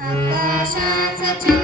那个山